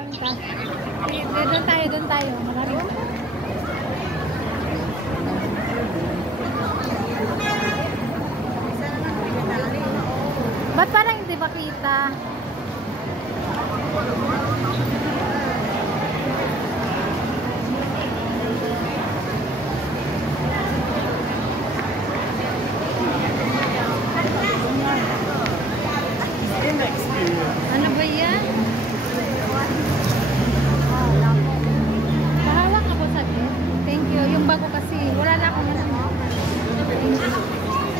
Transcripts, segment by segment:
Saan ka? Doon tayo. Maraming. Ba't parang hindi makita? Ano ba yan? Pahawak ako sa akin. Thank you. Yung bago kasi. Wala na akong ano.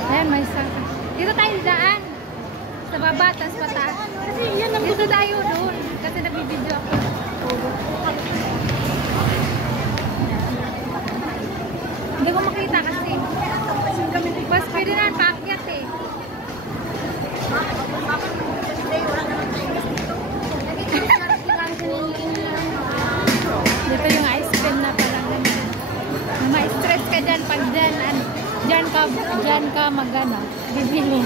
Ayan, may sangka. Dito tayo daan. Sa baba, tas pataas. Dito tayo doon. Kasi nagbibideo ako. Hindi ko makita kasi. Mas pwede na paakyat eh. Dito yung ice cream na parang ganyan. Ma-stress ka dyan pag dyan ka magana. Bibili.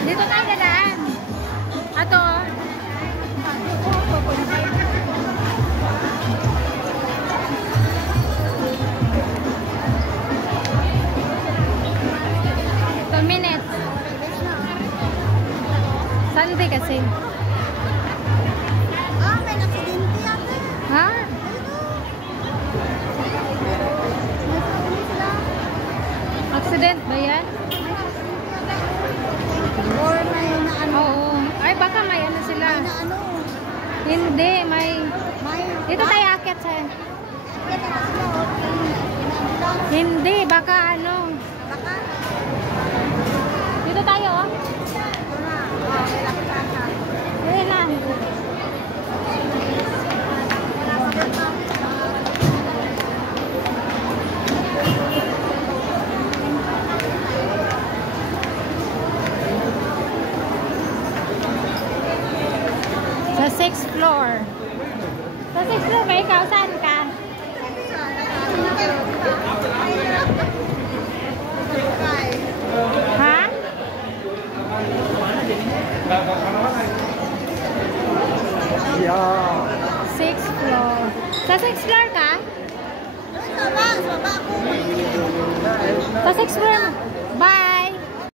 Dito tayo dadaan. Ato. Sunday kasi. May aksidente yata. Ha? Accident ba yan? Or may naano. Oo. Ay, baka may ano sila. May naano. Hindi, may... May... Dito tayo akit sa... Hindi, baka ano. Baka? Dito tayo, oh. May lapitan ka. Dito lang. Sa 6th floor. Sa 6th floor ba ikaw? Saan ka? Ha? 6th floor. Sa 6th floor ka? Sa baba ako. Sa 6th floor.